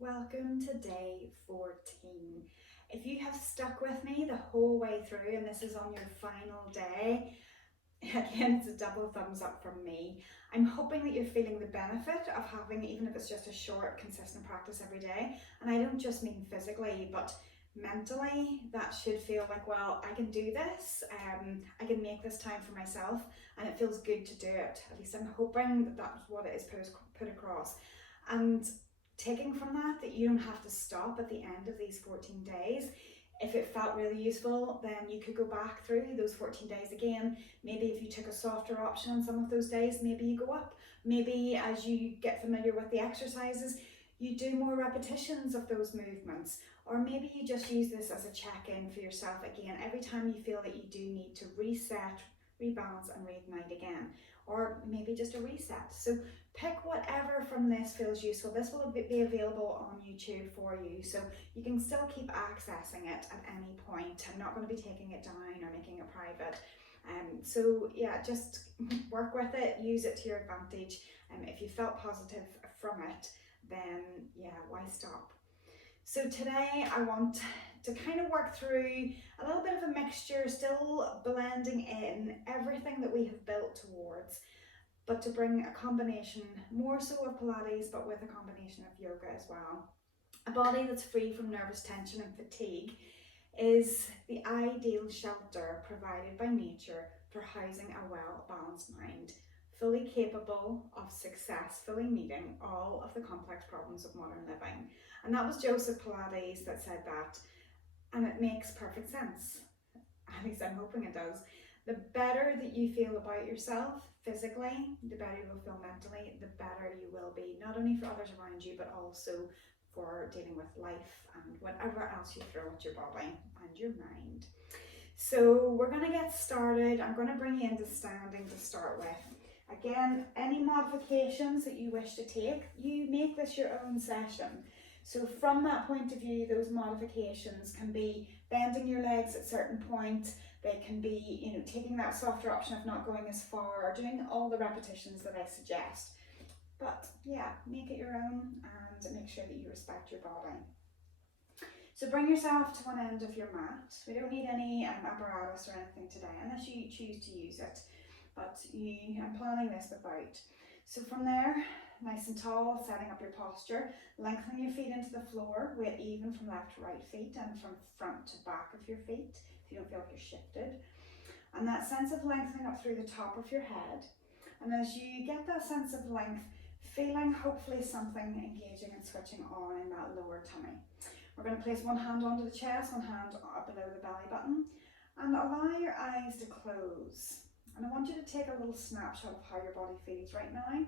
Welcome to day 14. If you have stuck with me the whole way through and this is on your final day, again, it's a double thumbs up from me. I'm hoping that you're feeling the benefit of having, even if it's just a short, consistent practice every day. And I don't just mean physically, but mentally, that should feel like, well, I can do this. I can make this time for myself and it feels good to do it. At least I'm hoping that that's what it is put across. And taking from that you don't have to stop at the end of these 14 days. If it felt really useful, then you could go back through those 14 days again. Maybe if you took a softer option on some of those days, maybe you go up. Maybe as you get familiar with the exercises, you do more repetitions of those movements. Or maybe you just use this as a check-in for yourself again, every time you feel that you do need to reset, rebalance and reignite again. Or maybe just a reset. So pick whatever from this feels useful. This will be available on YouTube for you, so you can still keep accessing it at any point. I'm not going to be taking it down or making it private. So yeah, just work with it, use it to your advantage. If you felt positive from it, then yeah, why stop? So today I want to kind of work through a little bit of a mixture, still blending in everything that we have built towards, but to bring a combination, more so of Pilates, but with a combination of yoga as well. A body that's free from nervous tension and fatigue is the ideal shelter provided by nature for housing a well-balanced mind, fully capable of successfully meeting all of the complex problems of modern living. And that was Joseph Pilates that said that, and it makes perfect sense. At least I'm hoping it does. The better that you feel about yourself physically, the better you will feel mentally, the better you will be, not only for others around you, but also for dealing with life and whatever else you throw at your body and your mind. So we're going to get started. I'm going to bring you into standing to start with. Again, any modifications that you wish to take, you make this your own session. So from that point of view, those modifications can be bending your legs at certain points. They can be, taking that softer option of not going as far or doing all the repetitions that I suggest. But yeah, make it your own and make sure that you respect your body. So bring yourself to one end of your mat. We don't need any apparatus or anything today, unless you choose to use it. But I'm planning this without. So from there, nice and tall, setting up your posture, lengthening your feet into the floor, weight even from left to right feet and from front to back of your feet, if you don't feel like you're shifted. And that sense of lengthening up through the top of your head. And as you get that sense of length, feeling hopefully something engaging and switching on in that lower tummy. We're going to place one hand onto the chest, one hand up below the belly button, and allow your eyes to close. And I want you to take a little snapshot of how your body feels right now.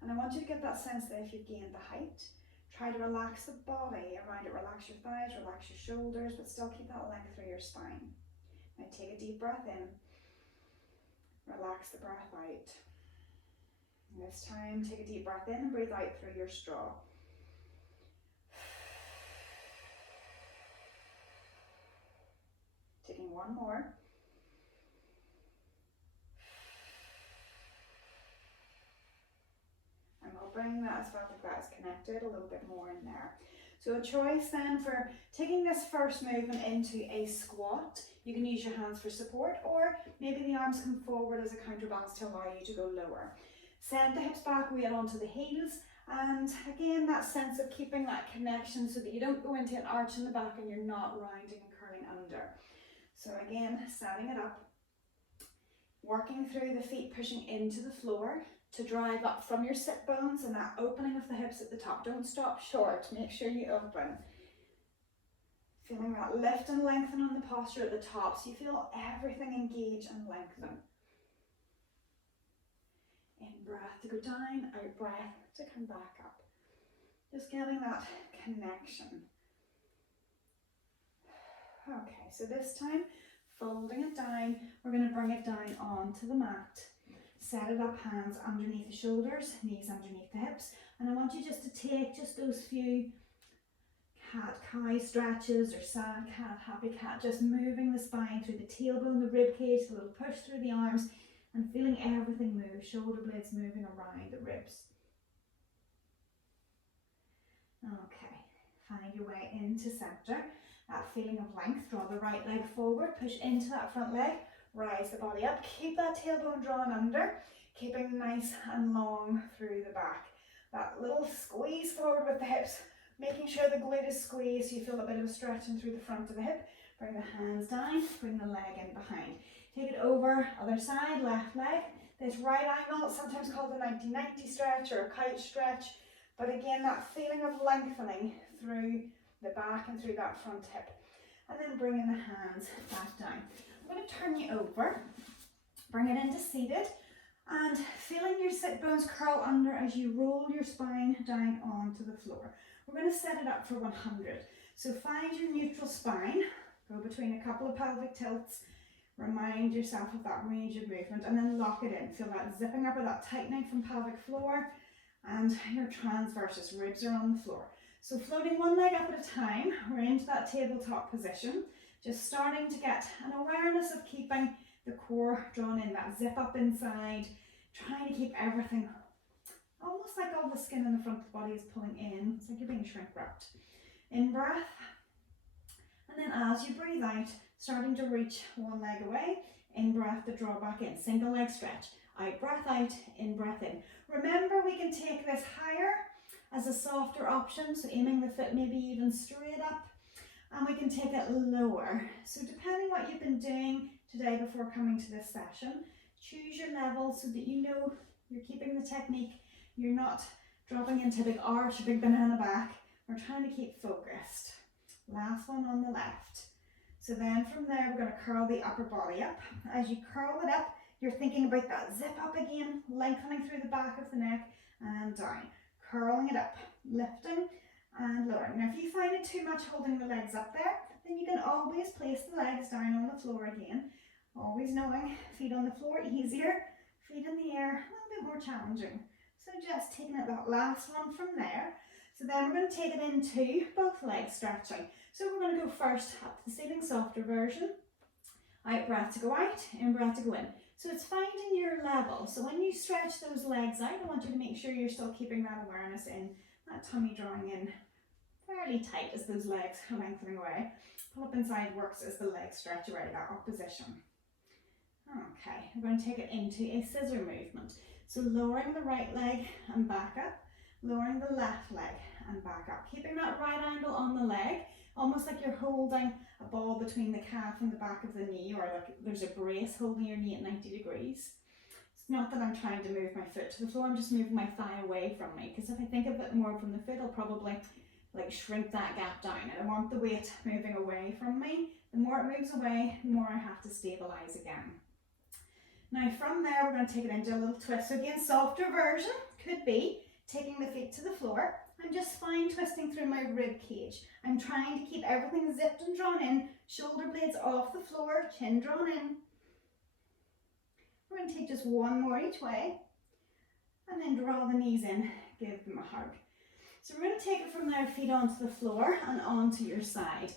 And I want you to get that sense that if you've gained the height, try to relax the body around it. Relax your thighs, relax your shoulders, but still keep that length through your spine. Now take a deep breath in. Relax the breath out. And this time, take a deep breath in and breathe out through your straw. Taking one more. I'm hoping that as felt like that is connected a little bit more in there. So a choice then for taking this first movement into a squat. You can use your hands for support, or maybe the arms come forward as a counterbalance to allow you to go lower. Send the hips back, weight onto the heels, and again that sense of keeping that connection so that you don't go into an arch in the back and you're not rounding and curling under. So again, setting it up, working through the feet, pushing into the floor to drive up from your sit bones and that opening of the hips at the top. Don't stop short, make sure you open. Feeling that lift and lengthen on the posture at the top so you feel everything engage and lengthen. In breath to go down, out breath to come back up. Just getting that connection. Okay, so this time, folding it down, we're going to bring it down onto the mat. Set it up, hands underneath the shoulders, knees underneath the hips. And I want you just to take just those few cat-cow stretches or sad cat, happy cat, just moving the spine through the tailbone, the rib cage, a little push through the arms and feeling everything move, shoulder blades moving around the ribs. Okay, Find your way into centre. That feeling of length, draw the right leg forward, push into that front leg, rise the body up, keep that tailbone drawn under, keeping nice and long through the back. That little squeeze forward with the hips, making sure the glute is squeezed so you feel a bit of a stretching through the front of the hip. Bring the hands down, bring the leg in behind. Take it over, other side, left leg. This right angle, sometimes called the 90-90 stretch or a couch stretch, but again, that feeling of lengthening through the back and through that front hip. And then bringing the hands back down. I'm going to turn you over, bring it into seated, and feeling your sit bones curl under as you roll your spine down onto the floor. We're going to set it up for 100. So find your neutral spine, go between a couple of pelvic tilts, remind yourself of that range of movement, and then lock it in. Feel that zipping up or that tightening from pelvic floor, and your transversus ribs are on the floor. So floating one leg up at a time, we're into that tabletop position, just starting to get an awareness of keeping the core drawn in, that zip up inside, trying to keep everything almost like all the skin in the front of the body is pulling in. It's like you're being shrink wrapped. In breath, and then as you breathe out, starting to reach one leg away, in breath to draw back in, single leg stretch, out breath out, in breath in. Remember, we can take this higher as a softer option, so aiming the foot maybe even straight up, and we can take it lower. So depending what you've been doing today before coming to this session, choose your level so that you know you're keeping the technique, you're not dropping into a big arch or big banana back. We're trying to keep focused. Last one on the left. So then from there, we're going to curl the upper body up. As you curl it up, you're thinking about that zip up again, lengthening through the back of the neck and down. Curling it up, lifting and lowering. Now if you find it too much holding the legs up there, then you can always place the legs down on the floor again. Always knowing feet on the floor easier, feet in the air a little bit more challenging. So just taking it that last one from there. So then we're going to take it into both legs stretching. So we're going to go first up to the ceiling, softer version. Out breath to go out, in breath to go in. So it's finding your level. So when you stretch those legs out, I want you to make sure you're still keeping that awareness in, that tummy drawing in fairly tight as those legs are lengthening away. Pull up inside works as the legs stretch away, that opposition. Okay, we're going to take it into a scissor movement. So lowering the right leg and back up, lowering the left leg and back up. Keeping that right angle on the leg, almost like you're holding a ball between the calf and the back of the knee, or like there's a brace holding your knee at 90 degrees. It's not that I'm trying to move my foot to the floor, I'm just moving my thigh away from me, because if I think of it more from the foot, I'll probably like shrink that gap down, and I want the weight moving away from me. The more it moves away, the more I have to stabilize again. Now from there, we're going to take it into a little twist. So again, softer version could be taking the feet to the floor. I'm just fine twisting through my rib cage. I'm trying to keep everything zipped and drawn in, shoulder blades off the floor, chin drawn in. We're going to take just one more each way, and then draw the knees in, give them a hug. So we're going to take it from there, feet onto the floor and onto your side.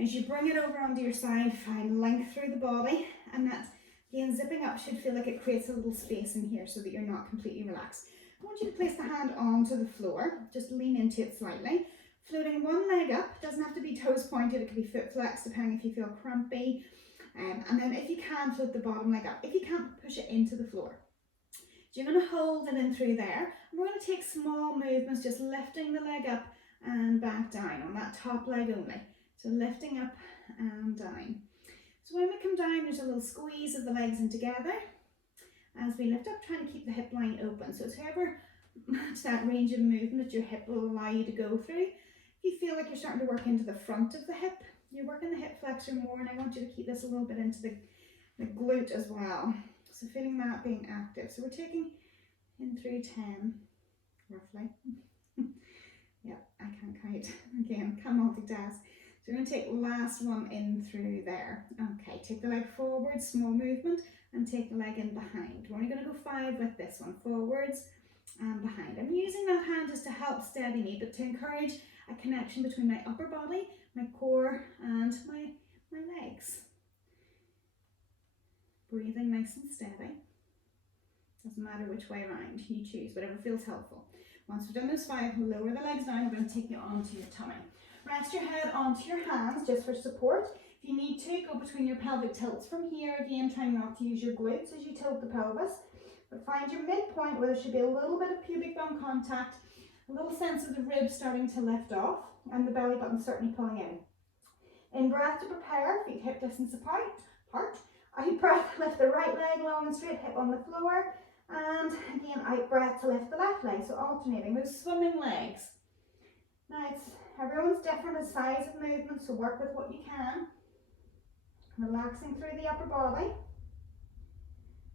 As you bring it over onto your side, find length through the body, and that, again, zipping up should feel like it creates a little space in here so that you're not completely relaxed. I want you to place the hand onto the floor, just lean into it slightly. Floating one leg up, doesn't have to be toes pointed, it could be foot flexed depending if you feel crampy. And then if you can, float the bottom leg up. If you can't, push it into the floor. So you're going to hold it in through there. And we're going to take small movements, just lifting the leg up and back down on that top leg only. So lifting up and down. So when we come down, there's a little squeeze of the legs in together. As we lift up, trying to keep the hip line open. So it's however much that range of movement that your hip will allow you to go through. If you feel like you're starting to work into the front of the hip, you're working the hip flexor more, and I want you to keep this a little bit into the glute as well. So feeling that being active. So we're taking in through 10, roughly. Yeah, I can't count. Again, can't multitask. So we're going to take last one in through there. Okay, take the leg forward, small movement, and take the leg in behind. We're only going to go 5 with this one, forwards and behind. I'm using that hand just to help steady me, but to encourage a connection between my upper body, my core, and my legs. Breathing nice and steady. Doesn't matter which way around, you choose, whatever feels helpful. Once we've done those 5, lower the legs down. We're going to take you onto your tummy. Rest your head onto your hands just for support. If you need to, go between your pelvic tilts from here. Again, trying not to use your glutes as you tilt the pelvis. But find your midpoint where there should be a little bit of pubic bone contact, a little sense of the ribs starting to lift off, and the belly button certainly pulling in. In breath to prepare, feet hip distance apart. Out breath, lift the right leg long and straight, hip on the floor. And again, out breath to lift the left leg. So alternating those swimming legs. Now everyone's different in size of movement, so work with what you can. Relaxing through the upper body.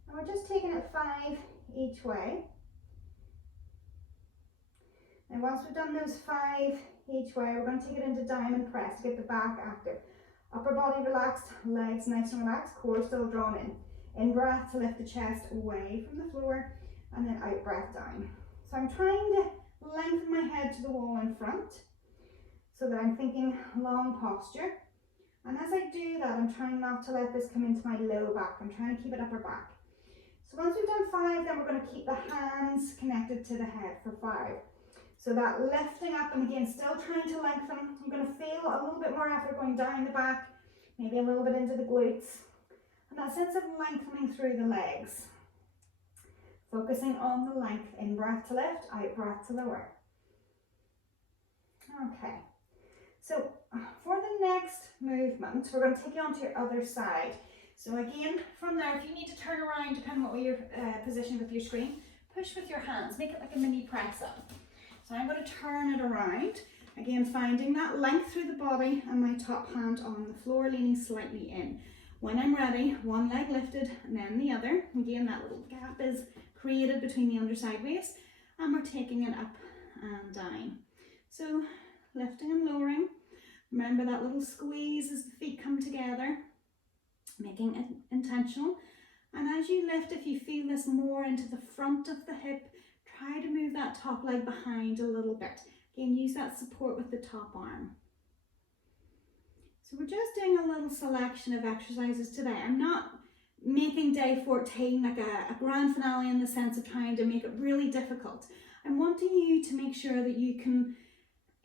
And we're just taking it 5 each way. And once we've done those 5 each way, we're going to take it into diamond press to get the back active. Upper body relaxed, legs nice and relaxed, core still drawn in. In breath to lift the chest away from the floor, and then out breath down. So I'm trying to lengthen my head to the wall in front, so that I'm thinking long posture. And as I do that, I'm trying not to let this come into my low back. I'm trying to keep it upper back. So once we've done 5, then we're going to keep the hands connected to the head for 5. So that lifting up, and again, still trying to lengthen. You're going to feel a little bit more effort going down the back, maybe a little bit into the glutes. And that sense of lengthening through the legs. Focusing on the length, in breath to lift, out breath to lower. Okay, so for the next movement, we're going to take you onto your other side. So again, from there, if you need to turn around, depending on what your position with your screen, push with your hands, make it like a mini press up. So I'm going to turn it around, again finding that length through the body and my top hand on the floor, leaning slightly in. When I'm ready, one leg lifted and then the other. Again, that little gap is created between the underside waist, and we're taking it up and down. So lifting and lowering. Remember that little squeeze as the feet come together, making it intentional. And as you lift, if you feel this more into the front of the hip, try to move that top leg behind a little bit. Again, use that support with the top arm. So we're just doing a little selection of exercises today. I'm not making day 14 like a grand finale in the sense of trying to make it really difficult. I'm wanting you to make sure that you can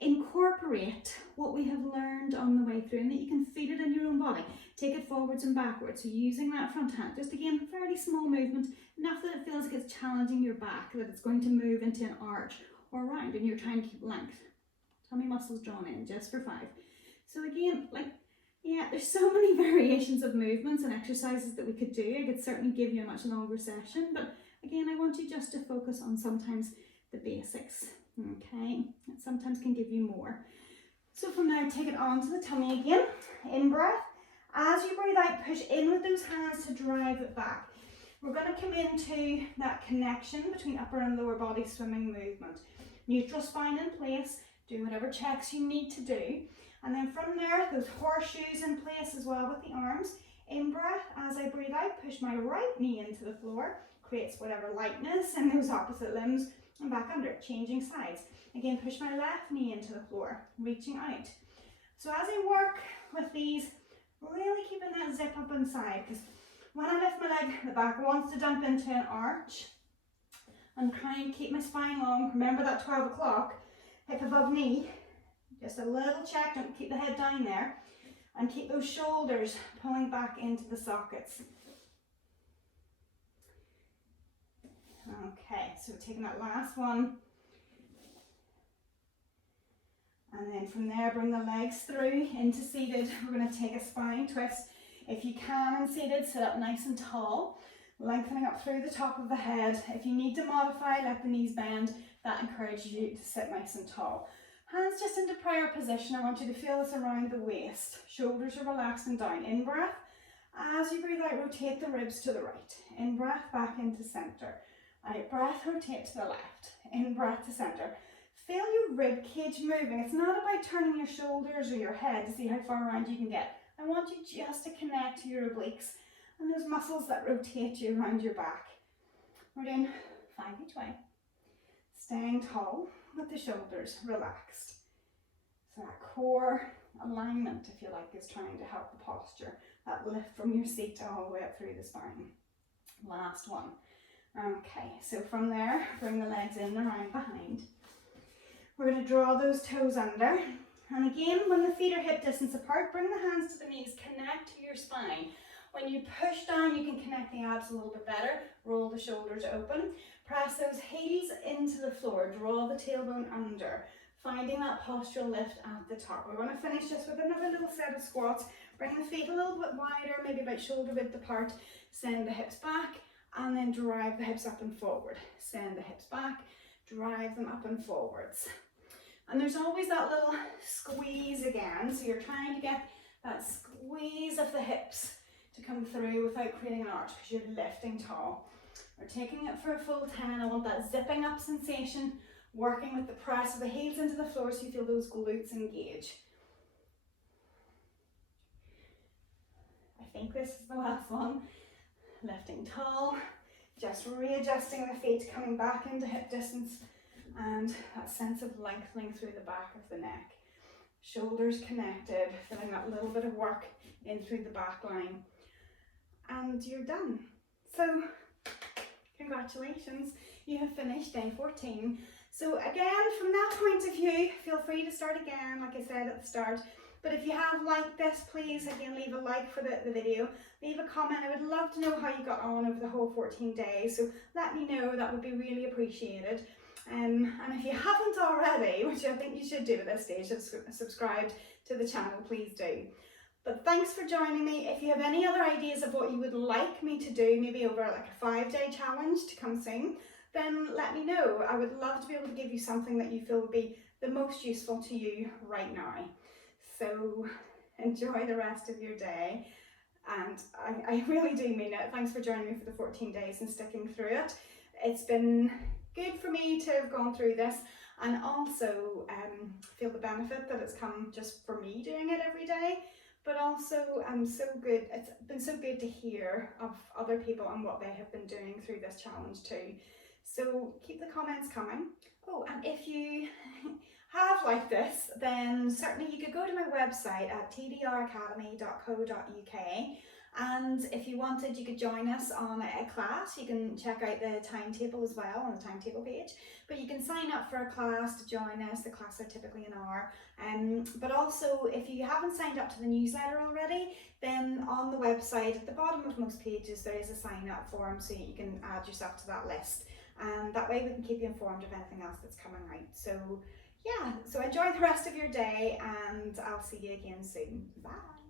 incorporate what we have learned on the way through, and that you can feel it in your own body. Take it forwards and backwards. So using that front hand, just again, fairly small movement, enough that it feels like it's challenging your back, that it's going to move into an arch or round, and you're trying to keep length. Tummy muscles drawn in, just for 5. So again, there's so many variations of movements and exercises that we could do. I could certainly give you a much longer session, but again, I want you just to focus on sometimes the basics, okay? It sometimes can give you more. So from there, take it onto the tummy again. In breath. As you breathe out, push in with those hands to drive it back. We're going to come into that connection between upper and lower body swimming movement. Neutral spine in place. Do whatever checks you need to do. And then from there, those horseshoes in place as well with the arms. In breath, as I breathe out, push my right knee into the floor. Creates whatever lightness in those opposite limbs. And back under, changing sides. Again, push my left knee into the floor, reaching out. So as I work with these, really keeping that zip up inside, because when I lift my leg, the back wants to dump into an arch. And try and keep my spine long. Remember that 12 o'clock, hip above knee. Just a little check, don't keep the head down there. And keep those shoulders pulling back into the sockets. Okay, so taking that last one. And then from there, bring the legs through into seated. We're going to take a spine twist. If you can in seated, sit up nice and tall, lengthening up through the top of the head. If you need to modify, let the knees bend. That encourages you to sit nice and tall. Hands just into prayer position. I want you to feel this around the waist. Shoulders are relaxed and down. In breath. As you breathe out, rotate the ribs to the right. In breath, back into center. Out breath, rotate to the left. In breath to center. Feel your rib cage moving. It's not about turning your shoulders or your head to see how far around you can get. I want you just to connect to your obliques and those muscles that rotate you around your back. We're doing 5 each way. Staying tall with the shoulders relaxed. So that core alignment, if you like, is trying to help the posture. That lift from your seat all the way up through the spine. Last one. Okay, so from there, bring the legs in and around behind. We're going to draw those toes under. And again, when the feet are hip distance apart, bring the hands to the knees, connect to your spine. When you push down, you can connect the abs a little bit better. Roll the shoulders open. Press those heels into the floor. Draw the tailbone under. Finding that postural lift at the top. We're going to finish just with another little set of squats. Bring the feet a little bit wider, maybe about shoulder width apart. Send the hips back and then drive the hips up and forward. Send the hips back, drive them up and forwards. And there's always that little squeeze again. So you're trying to get that squeeze of the hips to come through without creating an arch because you're lifting tall. We're taking it for a full 10. I want that zipping up sensation, working with the press of the heels into the floor so you feel those glutes engage. I think this is the last one. Lifting tall, just readjusting the feet, coming back into hip distance, and that sense of lengthening through the back of the neck. Shoulders connected, feeling that little bit of work in through the back line. And you're done. So, congratulations, you have finished day 14. So again, from that point of view, feel free to start again, like I said at the start. But if you have liked this, please again leave a like for the video, leave a comment. I would love to know how you got on over the whole 14 days. So let me know, that would be really appreciated. And if you haven't already, which I think you should do at this stage, subscribed to the channel, please do. But thanks for joining me. If you have any other ideas of what you would like me to do, maybe over like a 5-day challenge to come soon, then let me know. I would love to be able to give you something that you feel would be the most useful to you right now. So enjoy the rest of your day. And I really do mean it. Thanks for joining me for the 14 days and sticking through it. It's been good for me to have gone through this and also feel the benefit that it's come just for me doing it every day. But also so good, it's been so good to hear of other people and what they have been doing through this challenge too. So keep the comments coming. Oh, and if you have liked this, then certainly you could go to my website at tdracademy.co.uk, and if you wanted, you could join us on a class. You can check out the timetable as well on the timetable page, but you can sign up for a class to join us. The classes are typically an hour. But also, if you haven't signed up to the newsletter already, then on the website at the bottom of most pages there is a sign up form, so you can add yourself to that list, and that way we can keep you informed of anything else that's coming out. So yeah, so enjoy the rest of your day and I'll see you again soon. Bye.